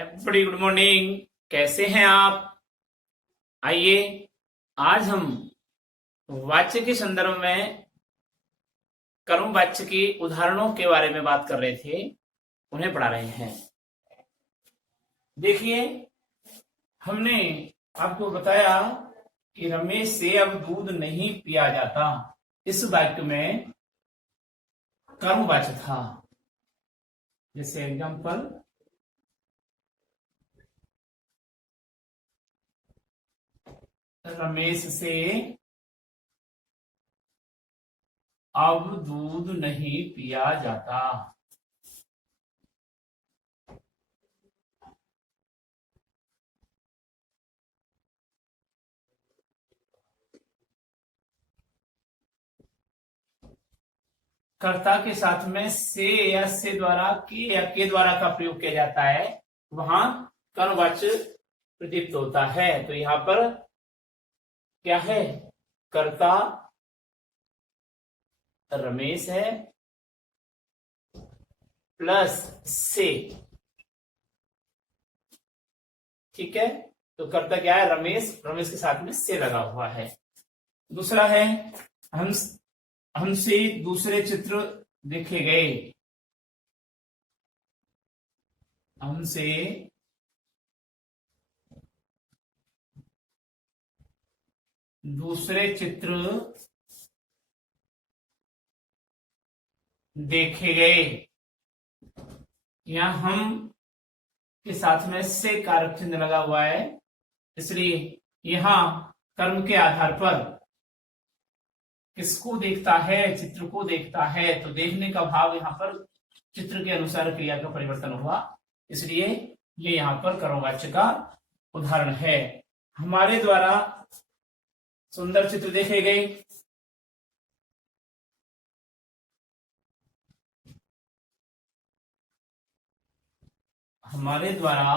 बड़ी good morning. कैसे हैं आप? आइए, आज हम वाच्य के संदर्भ में कर्म वाच्य के उदाहरणों के बारे में बात कर रहे थे, उन्हें पढ़ा रहे हैं। देखिए, हमने आपको बताया कि रमेश से अब दूध नहीं पिया जाता। इस वाक्य में कर्म वाच्य था। जैसे एग्जाम्पल, रमेश से अब दूध नहीं पिया जाता। कर्ता के साथ में से या से द्वारा के या के द्वारा का प्रयोग किया जाता है, वहां कर्मवाच्य प्रदीप्त होता है। तो यहां पर क्या है? कर्ता रमेश है प्लस से। ठीक है, तो कर्ता क्या है? रमेश। रमेश के साथ में से लगा हुआ है। दूसरा है, हमसे दूसरे चित्र देखे गए। हमसे दूसरे चित्र देखे गए। यहां हम के साथ में से कारक चिन्ह लगा हुआ है, इसलिए यहां कर्म के आधार पर किसको देखता है? चित्र को देखता है। तो देखने का भाव यहां पर चित्र के अनुसार क्रिया का परिवर्तन हुआ, इसलिए ये यहां पर कर्मवाच्य का उदाहरण है। हमारे द्वारा सुंदर चित्र देखे गए। हमारे द्वारा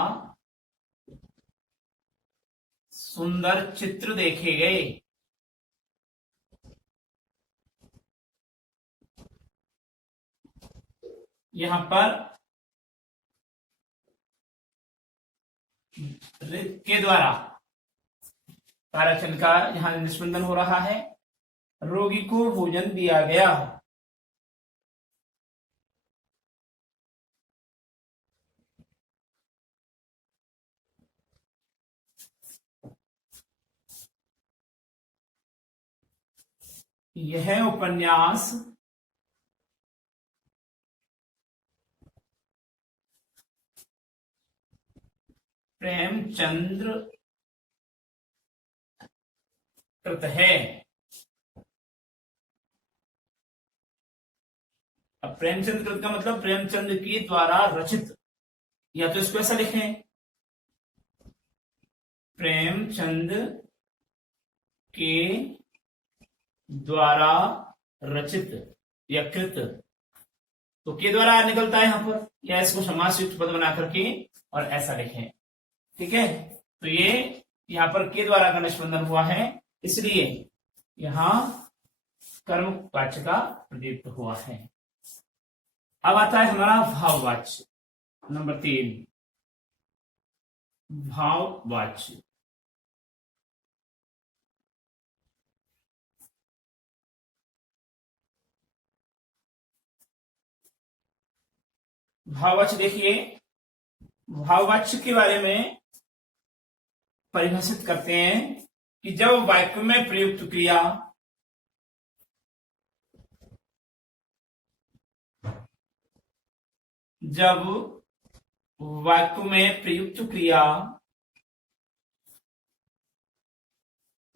सुंदर चित्र देखे गए। यहां पर के द्वारा कारक का यहां निष्पंदन हो रहा है। रोगी को भोजन दिया गया। यह उपन्यास प्रेमचंद्र कृत है। अब प्रेमचंद कृत का मतलब प्रेमचंद के द्वारा रचित, या तो इसको ऐसा लिखें, प्रेमचंद के द्वारा रचित या कृत। तो के द्वारा निकलता है यहां पर, या इसको समासयुक्त पद बना करके और ऐसा लिखें। ठीक है, तो ये यहां पर के द्वारा का निष्पंदन हुआ है, इसलिए यहां कर्मवाच्य का प्रदीप्त हुआ है। अब आता है हमारा भाववाच्य नंबर 3, भाववाच्य। भाववाच्य देखिए, भाववाच्य के बारे में परिभाषित करते हैं कि जब वाक्य में प्रयुक्त क्रिया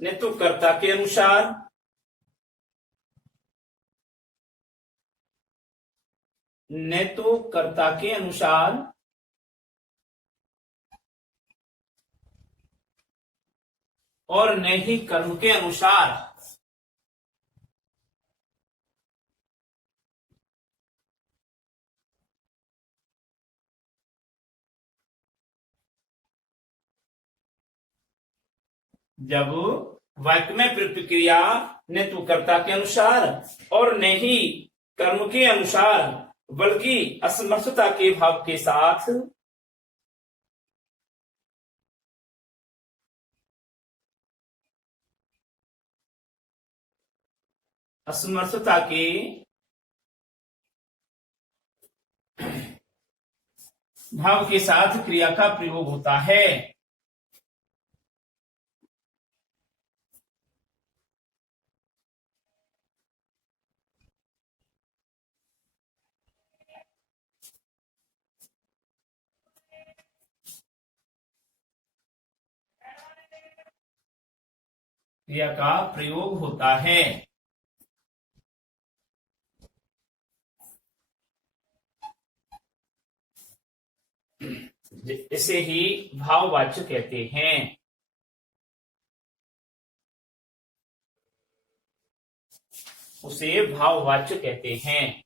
ने तो कर्ता के अनुसार और न ही कर्म के अनुसार जब वाक्य में प्रयुक्त क्रिया ने तो कर्ता के अनुसार और न ही कर्म के अनुसार बल्कि असमर्थता के भाव के साथ असमर्थता के भाव के साथ क्रिया का प्रयोग होता है। क्रिया का प्रयोग होता है। इसे ही भाववाच्य कहते हैं। उसे भाववाच्य कहते हैं।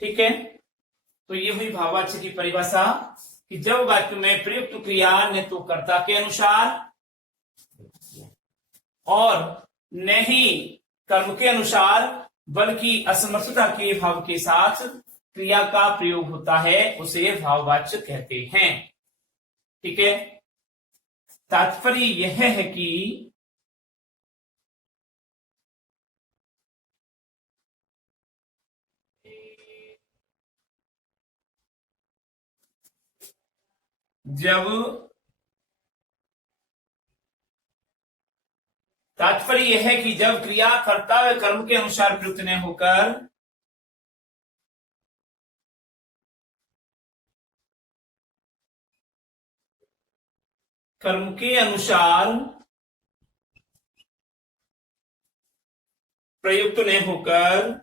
ठीक है, तो ये हुई भाववाच्य की परिभाषा कि जब वाक्य में प्रयुक्त क्रिया न तो कर्ता के अनुसार और न ही कर्म के अनुसार बल्कि असमर्थता के भाव के साथ क्रिया का प्रयोग होता है, उसे भाववाच्य कहते हैं। ठीक है, तात्पर्य यह है कि तात्पर्य यह है कि जब क्रिया कर्ता व कर्म के अनुसार प्रयुक्त न होकर कर्म के अनुसार प्रयुक्त न होकर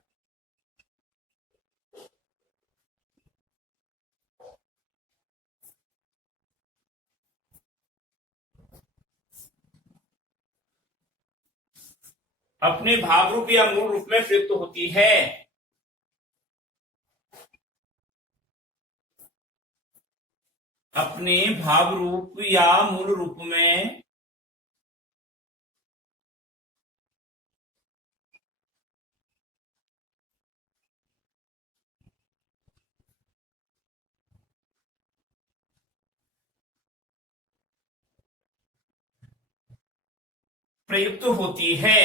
अपने भाव रूप या मूल रूप में प्रयुक्त होती है। अपने भाव रूप या मूल रूप में प्रयुक्त होती है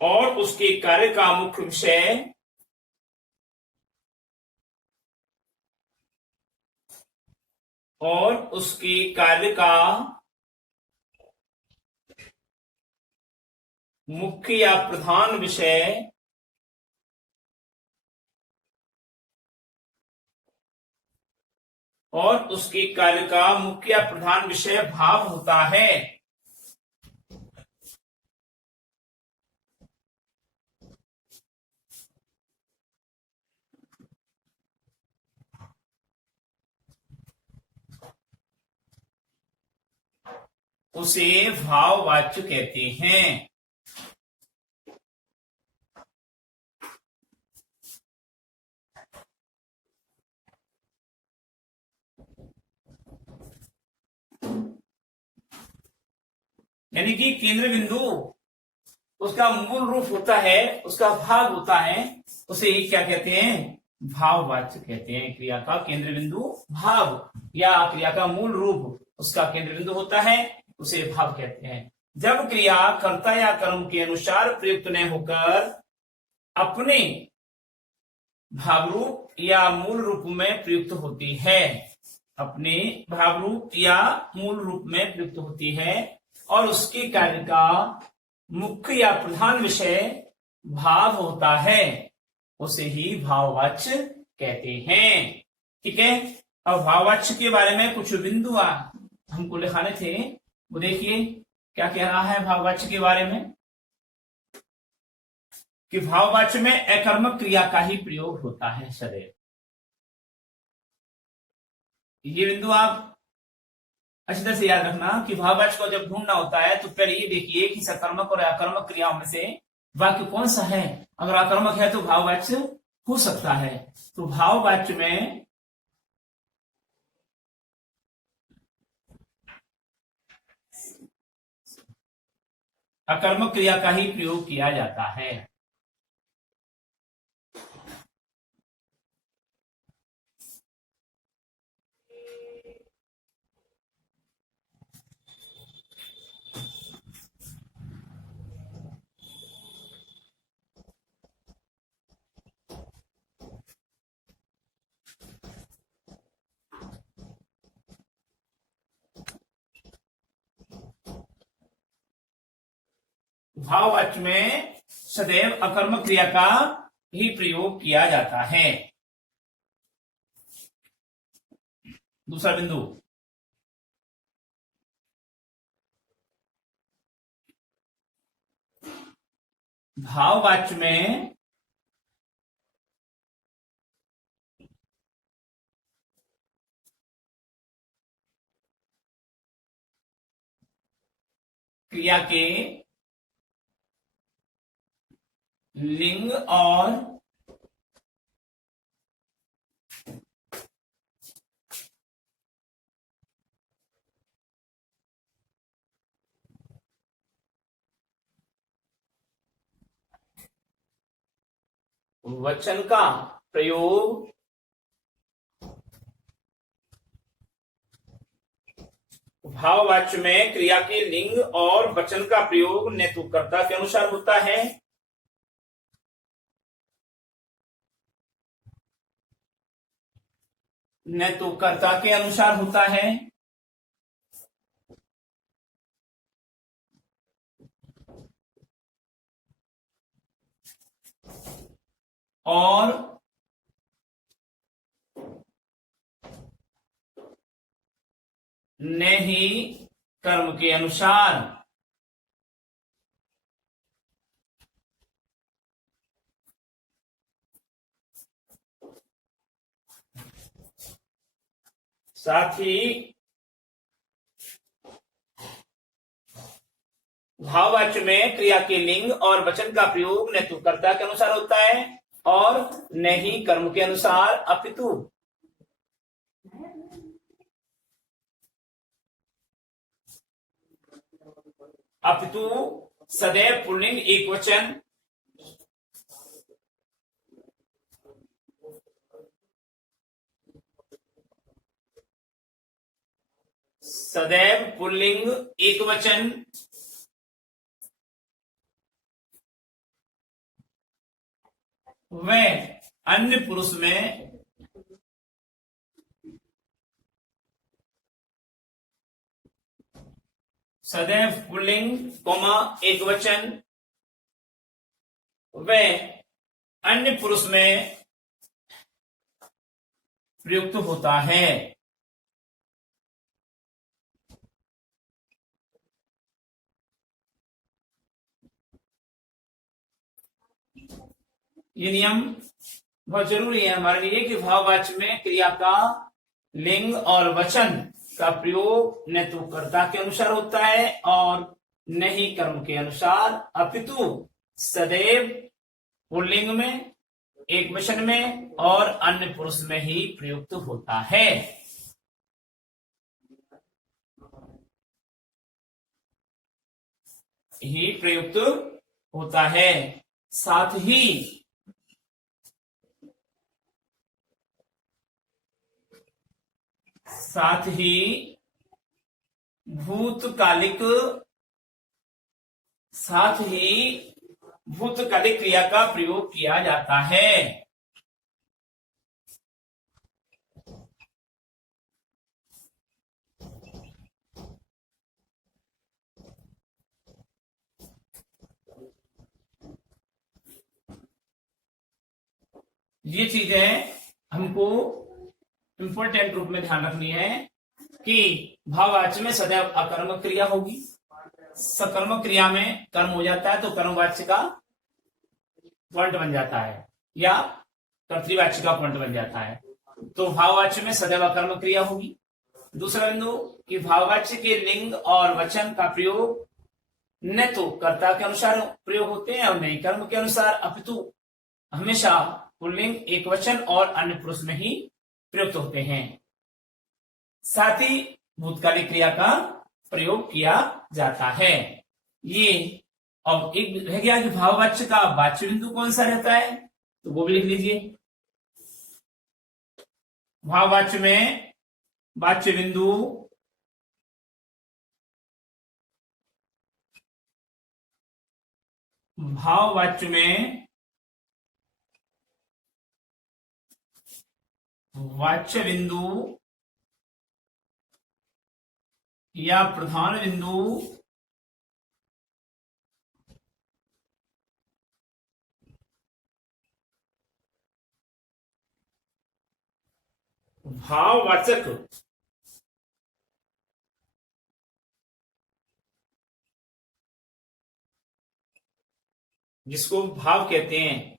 और उसके कार्य का मुख्य विषय और उसके कार्य का मुख्य या प्रधान विषय और उसके कार्य का मुख्य या प्रधान विषय भाव होता है। उसे भाववाच्य कहते हैं। यानी कि केंद्र बिंदु उसका मूल रूप होता है, उसका भाग होता है, उसे ही क्या कहते हैं? भाववाच्य कहते हैं। क्रिया का केंद्र बिंदु भाव या क्रिया का मूल रूप उसका केंद्र बिंदु होता है, उसे भाव कहते हैं। जब क्रिया कर्ता या कर्म के अनुसार प्रयुक्त न होकर अपने भाव रूप या मूल रूप में प्रयुक्त होती है, अपने भाव रूप या मूल रूप में प्रयुक्त होती है और उसके कार्य का मुख्य या प्रधान विषय भाव होता है, उसे ही भाववाच्य कहते हैं। ठीक है, अब भाववाच्य के बारे में कुछ बिंदु हमको लिखाने थे, वो देखिए क्या कह रहा है भाववाच्य के बारे में कि भाववाच्य में अकर्मक क्रिया का ही प्रयोग होता है सदैव। ये बिंदु आप अच्छी तरह से याद रखना कि भाववाच्य को जब ढूंढना होता है तो पहले ये देखिए कि सकर्मक और अकर्मक क्रियाओं में से वाक्य कौन सा है। अगर अकर्मक है तो भाववाच्य हो सकता है। तो भाववाच्य में अकर्मक क्रिया का ही प्रयोग किया जाता है। भाववाच्य में सदैव अकर्मक क्रिया का ही प्रयोग किया जाता है। दूसरा बिंदु, भाववाच्य में क्रिया के लिंग और वचन का प्रयोग भाववाच्य में क्रिया के लिंग और वचन का प्रयोग नेतुकर्ता के अनुसार होता है। नेतुकर्ता के अनुसार होता है और ने ही कर्म के अनुसार साथ ही भाववाच्य में क्रिया के लिंग और वचन का प्रयोग नेतुकर्ता के अनुसार होता है और न ही कर्म के अनुसार, अपितु सदैव पुल्लिंग एक वचन सदैव पुल्लिंग एक वचन व अन्य पुरुष में सदैव पुल्लिंग कोमा एक वचन व अन्य पुरुष में प्रयुक्त होता है। ये नियम बहुत जरूरी है हमारे लिए कि भाववाच्य में क्रिया का लिंग और वचन का प्रयोग न तो कर्ता के अनुसार होता है और न ही कर्म के अनुसार, अपितु सदैव पुल्लिंग में, एक वचन में और अन्य पुरुष में ही प्रयुक्त होता है। ही प्रयुक्त होता है। साथ ही भूतकालिक क्रिया का प्रयोग किया जाता है। ये चीजें हमको इंपॉर्टेंट रूप में ध्यान रखनी है कि भाववाच्य में सदैव अकर्मक क्रिया होगी। सकर्मक क्रिया में कर्म हो जाता है तो कर्मवाच्य का पॉइंट बन जाता है या कर्तृवाच्य का पॉइंट बन जाता है। तो भाववाच्य में सदैव अकर्मक क्रिया होगी। दूसरा बिंदु कि भाववाच्य के लिंग और वचन का प्रयोग न तो कर्ता के अनुसार प्रयोग होते हैं और न ही कर्म के अनुसार, अपितु हमेशा पुल्लिंग, एक वचन और अन्य पुरुष में ही प्रयुक्त होते हैं। साथ ही भूतकालिक क्रिया का प्रयोग किया जाता है। ये और एक रह गया कि भाववाच्य का वाच्य बिंदु कौन सा रहता है, तो वो भी लिख लीजिए। भाववाच्य में वाच्य बिंदु भाववाच्य में वाच्य बिंदु या प्रधान बिंदु भाववाचक जिसको भाव कहते हैं,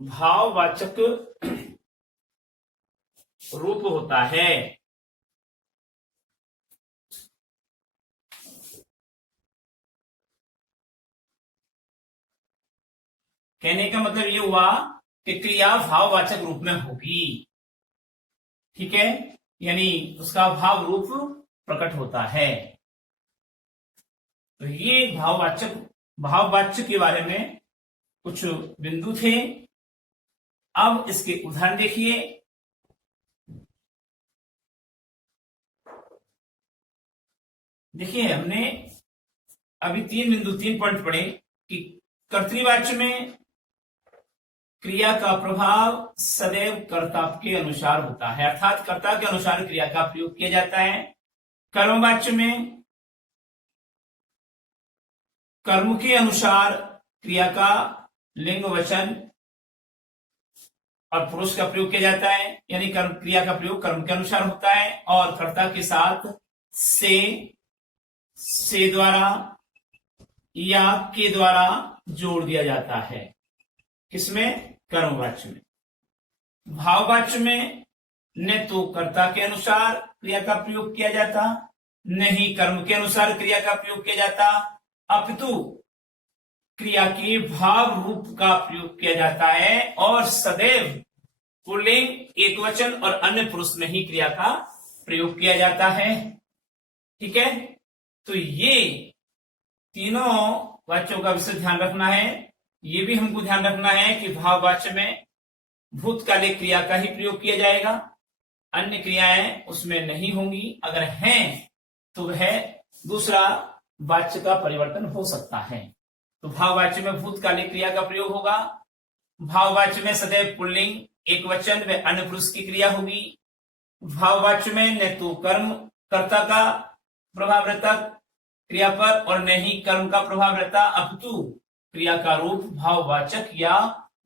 भाववाचक रूप होता है। कहने का मतलब ये हुआ कि क्रिया भाववाचक रूप में होगी, ठीक है, यानी उसका भाव रूप प्रकट होता है। तो ये भाववाच्य के बारे में कुछ बिंदु थे। अब इसके उदाहरण देखिए। देखिए हमने अभी 3 पॉइंट पढ़े कि कर्तृवाच्य में क्रिया का प्रभाव सदैव कर्ता के अनुसार होता है, अर्थात कर्ता के अनुसार क्रिया का प्रयोग किया जाता है। कर्मवाच्य में कर्म के अनुसार क्रिया का लिंग वचन और पुरुष का प्रयोग किया जाता है, यानी कर्म क्रिया का प्रयोग कर्म के अनुसार होता है, और कर्ता के साथ से द्वारा या के द्वारा जोड़ दिया जाता है। किसमें? कर्मवाच्य में। भाववाच्य में न तो कर्ता के अनुसार क्रिया का प्रयोग किया जाता, न ही कर्म के अनुसार क्रिया का प्रयोग किया जाता, अपितु क्रिया के भाव रूप का प्रयोग किया जाता है और सदैव पुल्लिंग, एकवचन और अन्य पुरुष में ही क्रिया का प्रयोग किया जाता है। ठीक है, तो ये तीनों वाच्यों का विशेष ध्यान रखना है। ये भी हमको ध्यान रखना है कि भाववाच्य में भूतकालिक क्रिया का ही प्रयोग किया जाएगा, अन्य क्रियाएं उसमें नहीं होंगी। अगर हैं तो वह दूसरा वाच्य का परिवर्तन हो सकता है। तो भाववाच्य में भूतकालिक क्रिया का प्रयोग होगा, भाववाच्य में सदैव पुल्लिंग, एकवचन व अन्य पुरुष की क्रिया होगी, भाववाच्य में न तो कर्म कर्ता का प्रभाव रहता क्रिया पर और न ही कर्म का प्रभाव रहता, अपितु क्रिया का रूप भाववाचक या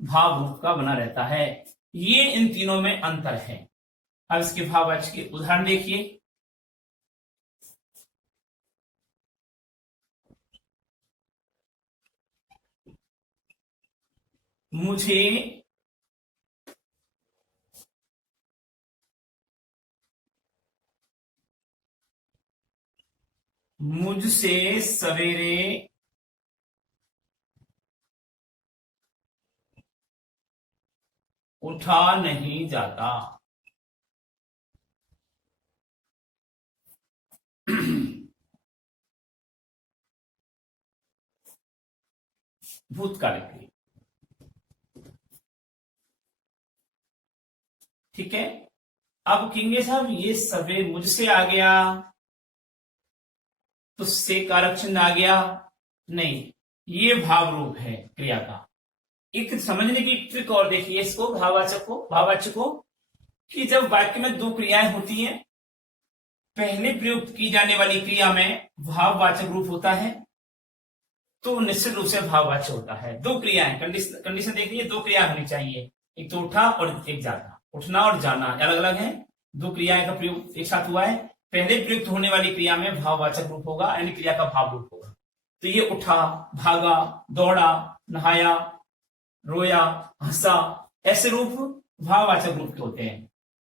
भाव रूप का बना रहता है। ये इन तीनों में अंतर है। अब इसके भाववाच्य के उदाहरण देखिए। मुझे मुझसे सवेरे उठा नहीं जाता। भूतकालिक क्रिया, ठीक है। अब कहेंगे साहब ये सवेरे मुझसे आ गया तो से कारक चिन्ह आ गया, नहीं, ये भाव रूप है क्रिया का। एक समझने की ट्रिक और देखिए इसको, भाववाच्य को कि जब वाक्य में दो क्रियाएं होती हैं, पहले प्रयुक्त की जाने वाली क्रिया में भाववाचक रूप होता है तो निश्चित रूप से भाववाच्य होता है। दो क्रियाएं, कंडीशन देखिए, दो क्रिया होनी चाहिए, एक तो उठा और एक जाना। उठना और जाना अलग अलग है, दो क्रियाएं का प्रयोग एक साथ हुआ है। पहले प्रयुक्त होने वाली क्रिया में भाववाचक रूप होगा, यानी क्रिया का भाव रूप होगा। तो ये उठा, भागा, दौड़ा, नहाया, रोया, हंसा, ऐसे रूप भाववाचक रूप के होते हैं।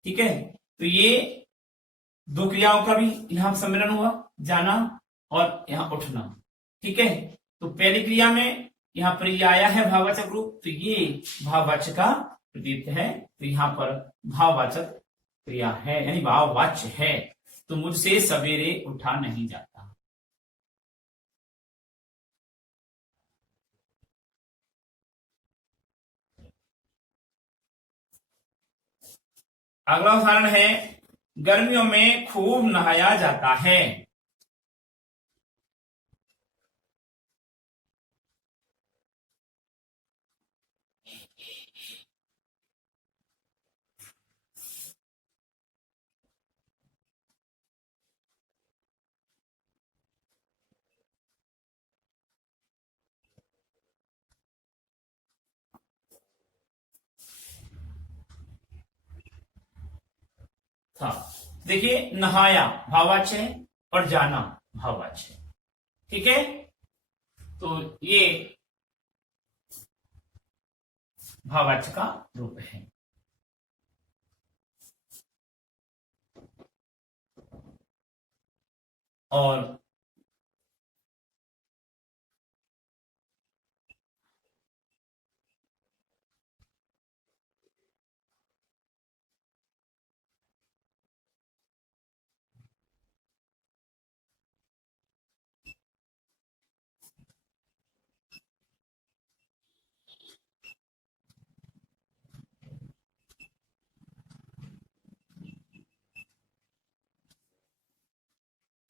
ठीक है, तो ये दो क्रियाओं का भी यहां सम्मिलन हुआ, जाना और यहां उठना। ठीक है, तो पहली क्रिया में यहां पर ये आया है भाववाचक रूप, तो ये भाववाच्य का प्रतीक है, तो यहां पर भाववाचक क्रिया है, यानी भाववाच्य है। तो मुझसे सवेरे उठा नहीं जाता। अगला उदाहरण है, गर्मियों में खूब नहाया जाता है। हाँ, देखिए, नहाया भाववाच्य है और जाना भाववाच्य है। ठीक है, तो ये भाववाच्य का रूप है। और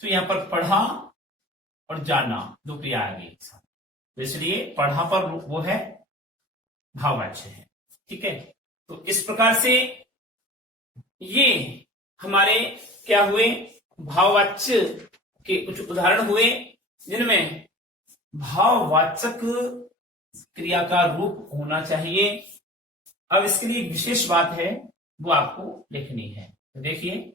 तो यहां पर पढ़ा और जाना दो क्रिया आ गई एक साथ, तो इसलिए पढ़ा पर वो है भाववाच्य है। ठीक है, तो इस प्रकार से ये हमारे क्या हुए, भाववाच्य के कुछ उदाहरण हुए जिनमें भाववाचक क्रिया का रूप होना चाहिए। अब इसके लिए एक विशेष बात है, वो आपको लिखनी है। तो देखिए,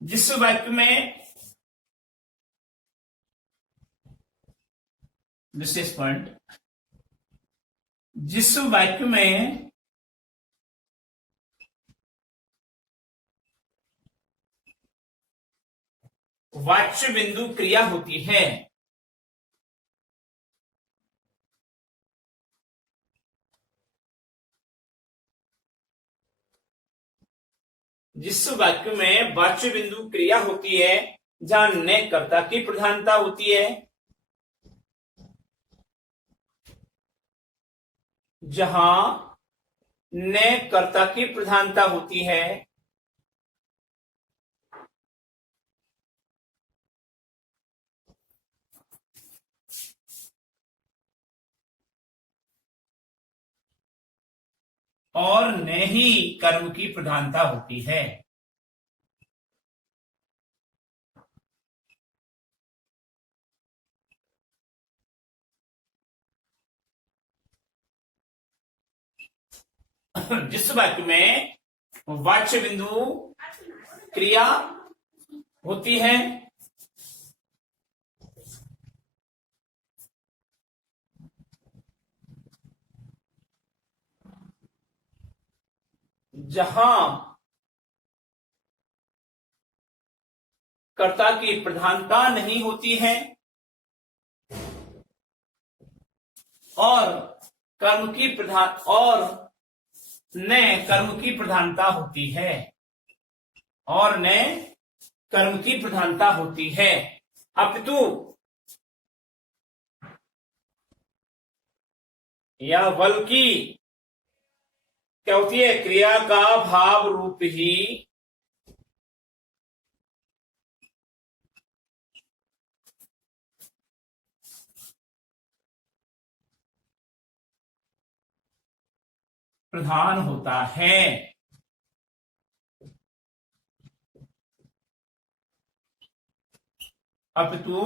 जिस वाक्य में, विशेष पॉइंट, जिस वाक्य में वाच्य बिंदु क्रिया होती है, जिस वाक्य में वाच्य बिंदु क्रिया होती है, जहां न कर्ता की प्रधानता होती है, जहां न कर्ता की प्रधानता होती है, और न ही कर्म की प्रधानता होती है। जिस वाक्य में वाच्य बिंदु क्रिया होती है, जहां कर्ता की प्रधानता नहीं होती है और कर्म की प्रधान और न कर्म की प्रधानता होती है, और न कर्म की प्रधानता होती है, अपितु या बल्कि क्या होती है, क्रिया का भाव रूप ही प्रधान होता है। अपितु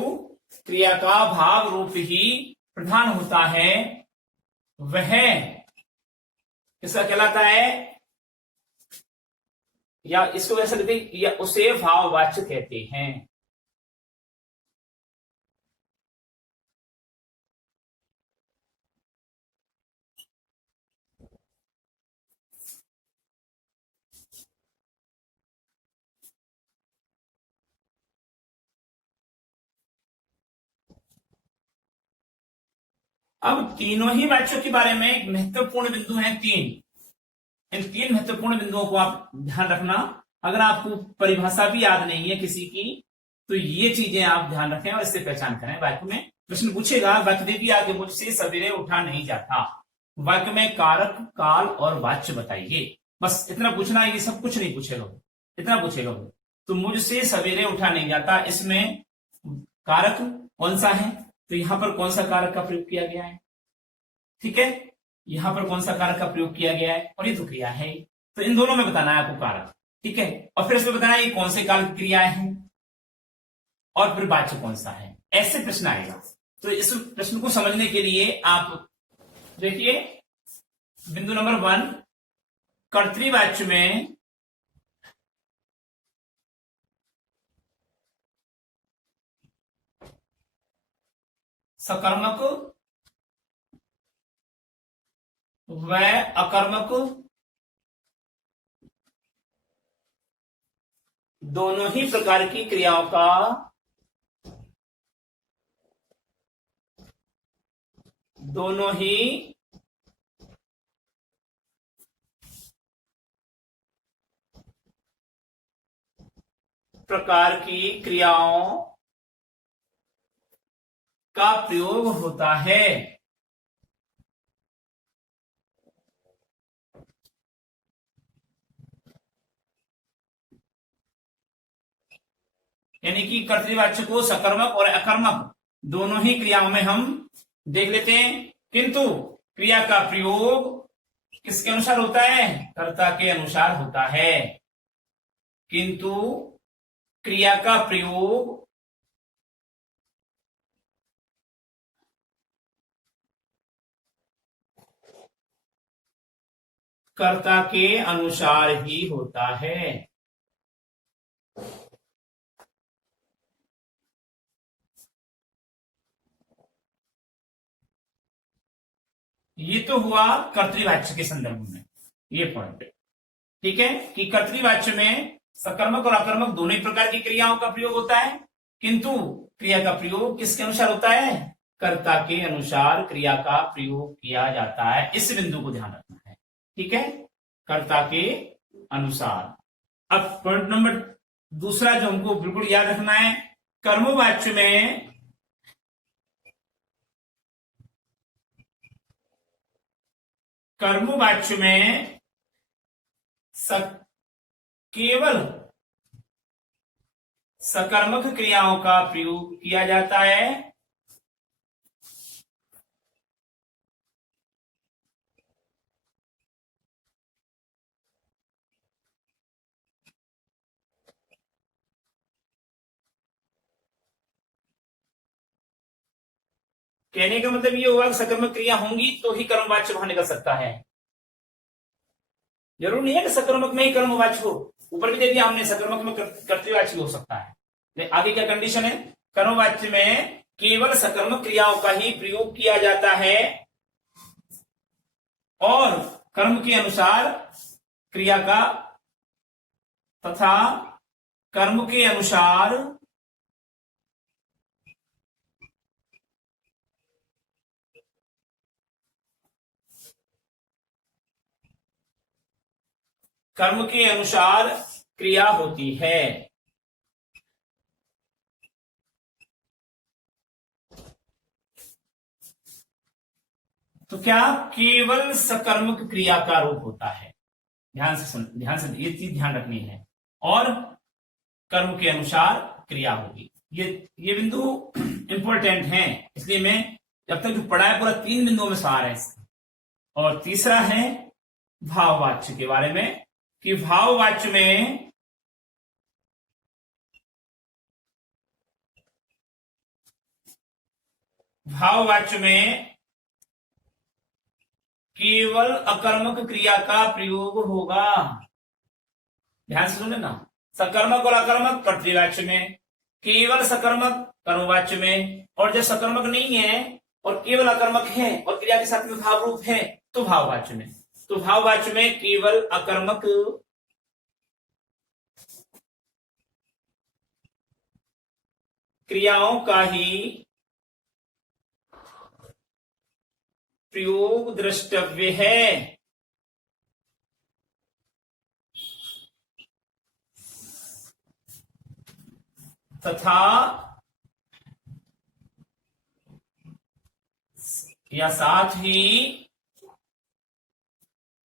क्रिया का भाव रूप ही प्रधान होता है, वह किसका कहलाता है, या इसको ऐसा कहते हैं, या उसे भाववाच्य कहते हैं। अब तीनों ही वाच्यों के बारे में एक महत्वपूर्ण बिंदु है, इन तीन महत्वपूर्ण बिंदुओं को आप ध्यान रखना। अगर आपको परिभाषा भी याद नहीं है किसी की, तो ये चीजें आप ध्यान रखें और इससे पहचान करें। वाक्य में प्रश्न पूछेगा, वाक्य दे दिया कि मुझसे सवेरे उठा नहीं जाता, वाक्य में कारक, काल और वाच्य बताइए। बस इतना पूछना है, ये सब कुछ नहीं पूछेगा, इतना पूछेगा। तो मुझसे सवेरे उठा नहीं जाता, इसमें कारक कौन सा है, तो यहां पर कौन सा कारक का प्रयोग किया गया है, ठीक है, यहां पर कौन सा कारक का प्रयोग किया गया है, और ये तो क्रिया है, तो इन दोनों में बताना है आपको कारक, ठीक है, और फिर इसमें बताना है ये कौन से काल की क्रियाएं हैं, और फिर वाच्य कौन सा है, ऐसे प्रश्न आएगा। तो इस प्रश्न को समझने के लिए आप देखिए बिंदु नंबर 1, कर्तृवाच्य में सकर्मक व अकर्मक दोनों ही प्रकार की क्रियाओं का दोनों ही प्रकार की क्रियाओं का प्रयोग होता है। यानी कि कर्तृवाच्य को सकर्मक और अकर्मक दोनों ही क्रियाओं में हम देख लेते हैं, किंतु क्रिया का प्रयोग किसके अनुसार होता है, कर्ता के अनुसार होता है, किंतु क्रिया का प्रयोग कर्ता के अनुसार ही होता है। ये तो हुआ कर्तृवाच्य के संदर्भ में, ये पॉइंट, ठीक है, कि कर्तृवाच्य में सकर्मक और अकर्मक दोनों ही प्रकार की क्रियाओं का प्रयोग होता है, किंतु क्रिया का प्रयोग किसके अनुसार होता है, कर्ता के अनुसार क्रिया का प्रयोग किया जाता है। इस बिंदु को ध्यान रखना है, ठीक है, कर्ता के अनुसार। अब पॉइंट नंबर दूसरा जो हमको बिल्कुल याद रखना है, कर्मवाच्य में कर्मवाच्य में केवल सकर्मक क्रियाओं का प्रयोग किया जाता है, कहने का मतलब ये हुआ कि सकर्मक क्रिया होंगी तो ही कर्मवाच्य वहां निकल सकता है, जरूर नहीं है कि सकर्मक में ही कर्मवाच्य हो, ऊपर भी दे दिया हमने सकर्मक में कर्तृवाच्य हो सकता है। आगे क्या कंडीशन है, कर्मवाच्य में केवल सकर्मक क्रियाओं का ही प्रयोग किया जाता है और कर्म के अनुसार क्रिया का तथा कर्म के अनुसार कर्म के अनुसार क्रिया होती है। तो क्या केवल सकर्मक क्रिया का रूप होता है, ध्यान से ये चीज ध्यान रखनी है, और कर्म के अनुसार क्रिया होगी, ये बिंदु इंपॉर्टेंट है, इसलिए मैं जब तक जो पढ़ा है पूरा 3 बिंदुओं में सार है इसका। और तीसरा है भाववाच्य के बारे में, कि भाववाच्य में केवल अकर्मक क्रिया का प्रयोग होगा। ध्यान से सुने ना, सकर्मक और अकर्मक कर्तृवाच्य में, केवल सकर्मक कर्मवाच्य में, और जब सकर्मक नहीं है और केवल अकर्मक है और क्रिया के साथ में भाव रूप है तो भाववाच्य में। तो भाववाच्य में केवल अकर्मक क्रियाओं का ही प्रयोग द्रष्टव्य है। तथा या साथ ही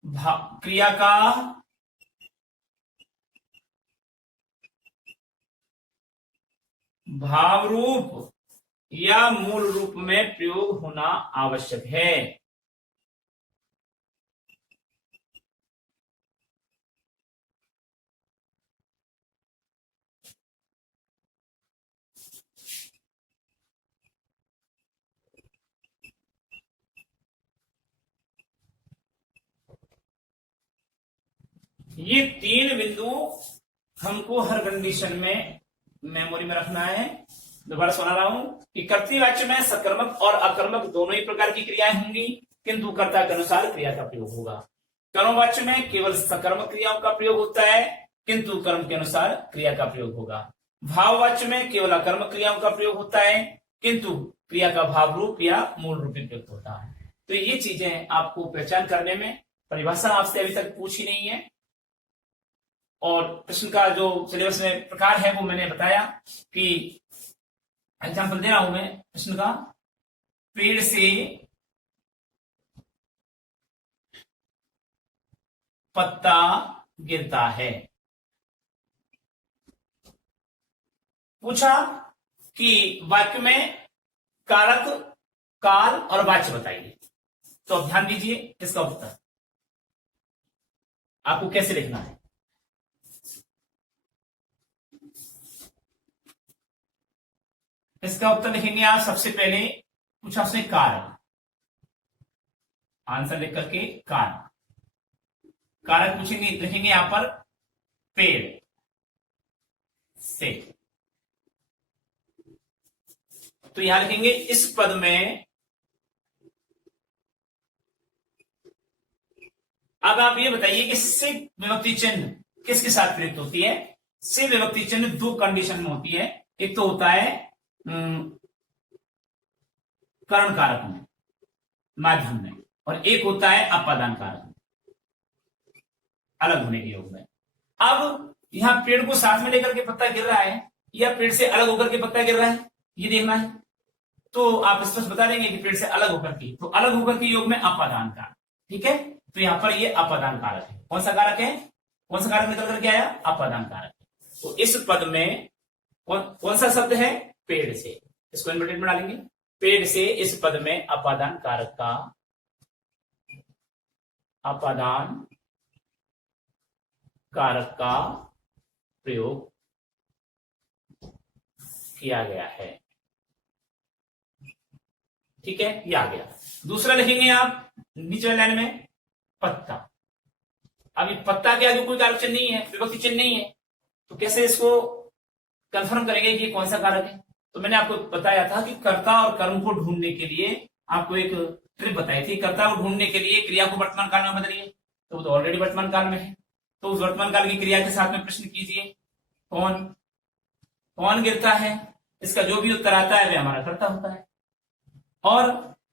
क्रिया का भाव रूप या मूल रूप में प्रयोग होना आवश्यक है। ये 3 बिंदु हमको हर कंडीशन में मेमोरी में रखना है। दोबारा सुना रहा हूं कि कर्तृवाच्य में सकर्मक और अकर्मक दोनों ही प्रकार की क्रियाएं होंगी, किंतु कर्ता के अनुसार क्रिया का प्रयोग होगा। कर्मवाच्य में केवल सकर्मक क्रियाओं का प्रयोग होता है, किंतु कर्म के अनुसार क्रिया का प्रयोग होगा। भाववाच्य में केवल अकर्मक क्रियाओं का प्रयोग होता है, किंतु क्रिया का भाव रूप या मूल रूप में प्रयोग होता है। तो ये चीजें आपको पहचान करने में, परिभाषा आपसे अभी तक पूछी नहीं है, और प्रश्न का जो सिलेबस में प्रकार है वो मैंने बताया कि एग्जाम्पल दे रहा हूं मैं प्रश्न का। पेड़ से पत्ता गिरता है। पूछा कि वाक्य में कारक, काल और वाच्य बताइए। तो अब ध्यान दीजिए इसका उत्तर आपको कैसे लिखना है। इसका उत्तर लिखेंगे आप सबसे पहले, पूछा उसने कारक, आंसर लिख करके कारक, कारक पूछेंगे, लिखेंगे यहां पर पेड़ से। तो यहां लिखेंगे इस पद में। अब आप ये बताइए कि से विभक्ति चिन्ह किसके साथ प्रयुक्त होती है। से विभक्ति चिन्ह 2 कंडीशन में होती है। एक तो होता है करण कारक में, माध्यम में, और एक होता है अपादान कारक में, अलग होने के योग में। अब यहां पेड़ को साथ में लेकर के पत्ता गिर रहा है या पेड़ से अलग होकर के पत्ता गिर रहा है, ये देखना है। तो आप स्पष्ट बता देंगे कि पेड़ से अलग होकर के, तो अलग होकर के योग में अपादान कारक। ठीक है, तो यहां पर ये अपादान कारक है। कौन सा कारक है, कौन सा कारक निकल करके आया, अपादान कारक। तो इस पद में कौन सा शब्द है, पेड़ से। इसको इन्वर्टेड में डालेंगे, पेड़ से। इस पद में अपादान कारक का, अपादान कारक का प्रयोग किया गया है। ठीक है, ये आ गया। दूसरा लिखेंगे आप नीचे वाली लाइन में पत्ता। अभी पत्ता के आगे कोई कारक चिन्ह नहीं है, विभक्ति चिन्ह नहीं है, तो कैसे इसको कंफर्म करेंगे कि कौन सा कारक है। तो मैंने आपको बताया था कि कर्ता और कर्म को ढूंढने के लिए आपको एक ट्रिक बताई थी। कर्ता को ढूंढने के लिए क्रिया को वर्तमान काल में बदलिए, तो वो तो ऑलरेडी वर्तमान काल में है, तो उस वर्तमान काल की क्रिया के साथ में प्रश्न कीजिए, कौन कौन गिरता है। इसका जो भी उत्तर आता है वह हमारा कर्ता होता है। और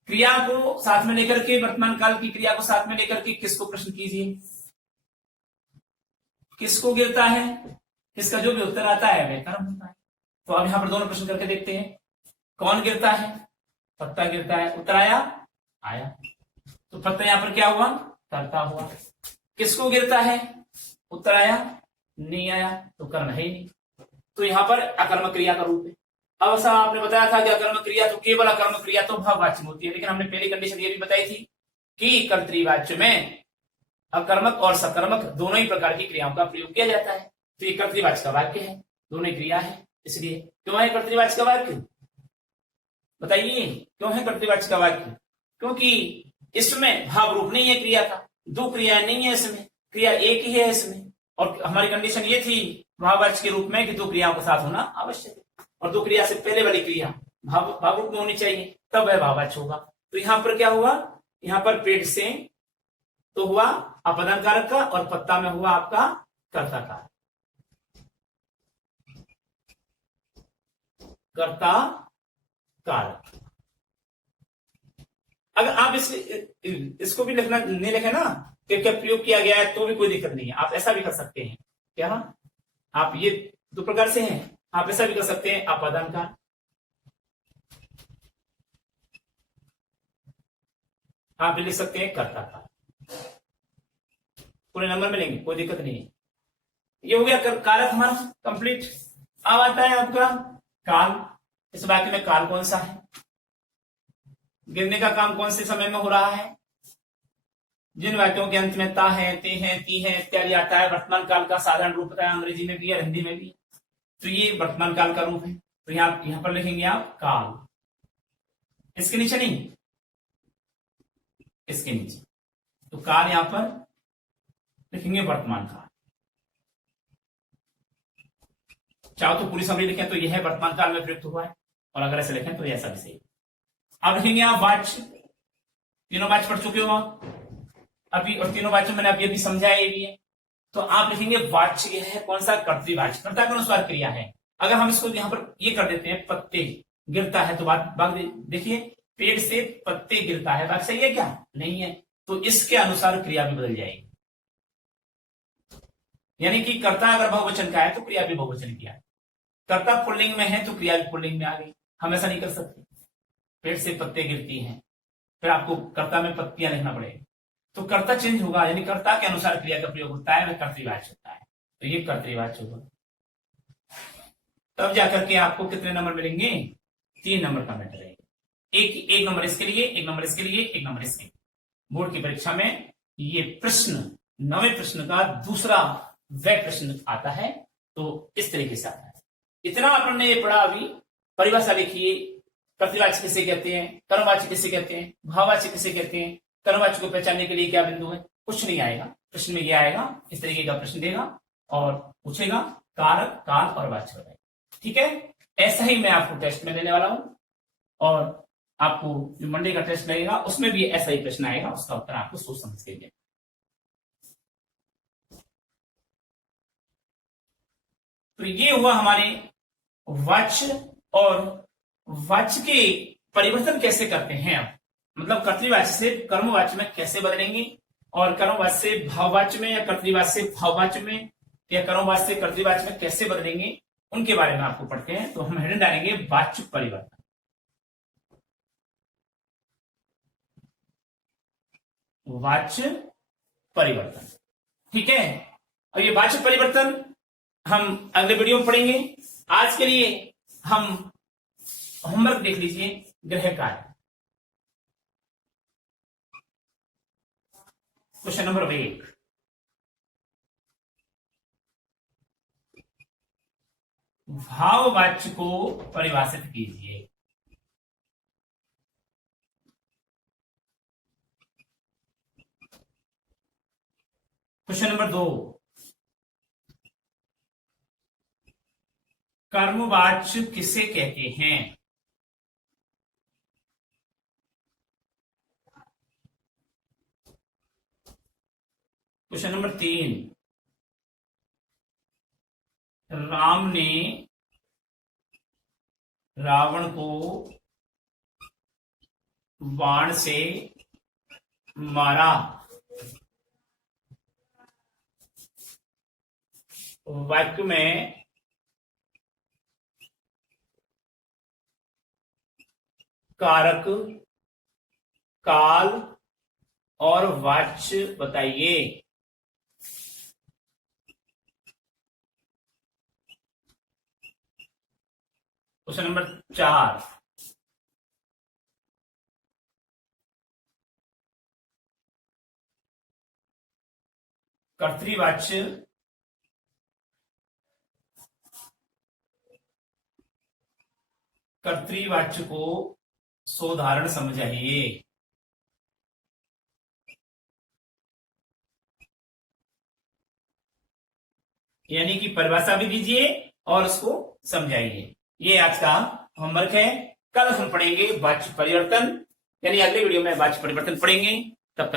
क्रिया को साथ में लेकर के, वर्तमान काल की क्रिया को साथ में लेकर के किसको प्रश्न कीजिए, किसको गिरता है, इसका जो भी उत्तर आता है वह कर्म होता है। तो अब यहां पर दोनों प्रश्न करके देखते हैं। कौन गिरता है, पत्ता गिरता है, उत्तर आया, आया। तो पत्ता यहां पर क्या हुआ, कर्ता हुआ। किसको गिरता है, उत्तर आया, नहीं आया, तो कर्म है ही नहीं। तो यहां पर अकर्मक क्रिया का रूप है। अब ऐसा आपने बताया था कि अकर्मक क्रिया तो केवल अकर्मक क्रिया तो भाववाच्य में होती है, लेकिन हमने पहली कंडीशन ये भी बताई थी कि कर्तृवाच्य में अकर्मक और सकर्मक दोनों ही प्रकार की क्रियाओं का प्रयोग किया जाता है। तो ये कर्तृवाच्य का वाक्य है, दोनों क्रिया है, इसलिए क्यों है कर्तृवाच्य का वाक्य, बताइए क्यों है कर्तृवाच्य का वाक्य। क्योंकि इसमें भाव रूप नहीं है क्रिया का, 2 क्रियाएं नहीं है इसमें, क्रिया एक ही है इसमें। और हमारी कंडीशन ये थी भाववाच्य के रूप में कि 2 क्रियाओं के साथ होना आवश्यक है, और 2 क्रिया से पहले वाली क्रिया भाव रूप में होनी चाहिए, तब वह भाववाच्य होगा। तो यहां पर क्या हुआ, यहां पर पेड़ से तो हुआ अपादान कारक का, और पत्ता में हुआ आपका कर्ता कारक, कर्ता कारक। अगर आप इसको भी लिखना नहीं लिखे ना कि क्या प्रयोग किया गया है, तो भी कोई दिक्कत नहीं है, आप ऐसा भी कर सकते हैं। क्या आप ये 2 प्रकार से हैं, आप ऐसा भी कर सकते हैं अपादान काल, आप भी लिख सकते हैं कर्ता काल, पूरे नंबर मिलेंगे, कोई दिक्कत नहीं है। ये हो गया कारक हमारा कंप्लीट। अब आता है आपका काल। इस वाक्य में काल कौन सा है, गिरने का काम कौन से समय में हो रहा है। जिन वाक्यों के अंत में ता है, ते है, ती है इत्यादि आता है, वर्तमान काल का साधारण रूप होता है, अंग्रेजी में भी है, हिंदी में भी। तो ये वर्तमान काल का रूप है। तो यहां पर लिखेंगे आप काल, इसके नीचे नहीं, इसके नीचे। तो काल यहां पर लिखेंगे वर्तमान काल। चाहो तो पूरी समरी लिखें तो यह है वर्तमान काल में प्रयुक्त हुआ है, और अगर ऐसे लिखें तो ऐसा भी सही। अब लिखेंगे आप वाच्य, तीनों वाच्य पढ़ चुके हो आप अभी, और तीनों वाच्य मैंने अभी अभी समझाया ये भी है। तो आप लिखेंगे वाच्य यह है कौन सा, कर्तृवाच्य, कर्ता के अनुसार क्रिया है। अगर हम इसको यहां पर ये कर देते हैं पत्ते गिरता है, तो बात देखिए, पेड़ से पत्ते गिरता है, बात सही है क्या, नहीं है। तो इसके अनुसार क्रिया भी बदल जाएगी, यानी कि कर्ता अगर बहुवचन का है तो क्रिया भी बहुवचन की है, कर्ता पुल्लिंग में है तो क्रिया भी पुल्लिंग में आ गई। हम ऐसा नहीं कर सकते, पेड़ से पत्ते गिरती हैं, फिर आपको कर्ता में पत्तियां लिखना पड़ेगा, तो कर्ता चेंज होगा, यानी कर्ता के अनुसार क्रिया का प्रयोग होता है, वह कर्तृवाच्य होता है। तो ये कर्तृवाच्य होगा। तब जाकर के आपको कितने नंबर मिलेंगे, 3 नंबर का मैटर है। एक नंबर इसके लिए, एक नंबर इसके लिए, एक नंबर इसके लिए। बोर्ड की परीक्षा में ये प्रश्न 9वें प्रश्न का दूसरा वह प्रश्न आता है, तो इस तरीके से आता है। इतना आपने ये पढ़ा अभी। परिभाषा लिखिए, कर्तृवाच्य किसे कहते हैं, कर्मवाच्य किसे कहते हैं, भाववाच्य किसे कहते हैं, कर्मवाच्य को पहचानने के लिए क्या बिंदु है, कुछ नहीं आएगा प्रश्न में। क्या आएगा, इस तरीके का प्रश्न देगा और पूछेगा कारक, काल और वाच्य बताइए, ठीक है। ऐसा ही मैं आपको टेस्ट में देने वाला हूं, और आपको जो मंडे का टेस्ट लगेगा उसमें भी ऐसा ही प्रश्न आएगा, उसका उत्तर आपको सोच समझ के देना। तो ये हुआ हमारे वाच्य, और वाच्य के परिवर्तन कैसे करते हैं अब, मतलब कर्तृवाच्य से कर्मवाच्य में कैसे बदलेंगे, और कर्मवाच्य से भाववाच्य में, या कर्तृवाच्य से भाववाच्य में, या कर्मवाच्य से कर्तृवाच्य में कैसे बदलेंगे, उनके बारे में आपको पढ़ते हैं। तो हम हेडिंग डालेंगे वाच्य परिवर्तन, वाच्य परिवर्तन, ठीक है। और ये वाच्य परिवर्तन हम अगले वीडियो में पढ़ेंगे। आज के लिए हम होमवर्क देख लीजिए, गृह कार्य, क्वेश्चन नंबर 1, भाववाच्य को परिभाषित कीजिए। क्वेश्चन नंबर 2, कर्मवाच्य किसे कहते हैं। क्वेश्चन नंबर 3, राम ने रावण को बाण से मारा, वाक्य में कारक, काल और वाच्य बताइए। क्वेश्चन नंबर 4, कर्तृवाच्य को सोदाहरण समझाइए। यानी कि परिभाषा भी दीजिए और उसको समझाइए। ये आज का होमवर्क है। कल हम पढ़ेंगे वाच्य परिवर्तन, यानी अगले वीडियो में वाच्य परिवर्तन पढ़ेंगे। तब तक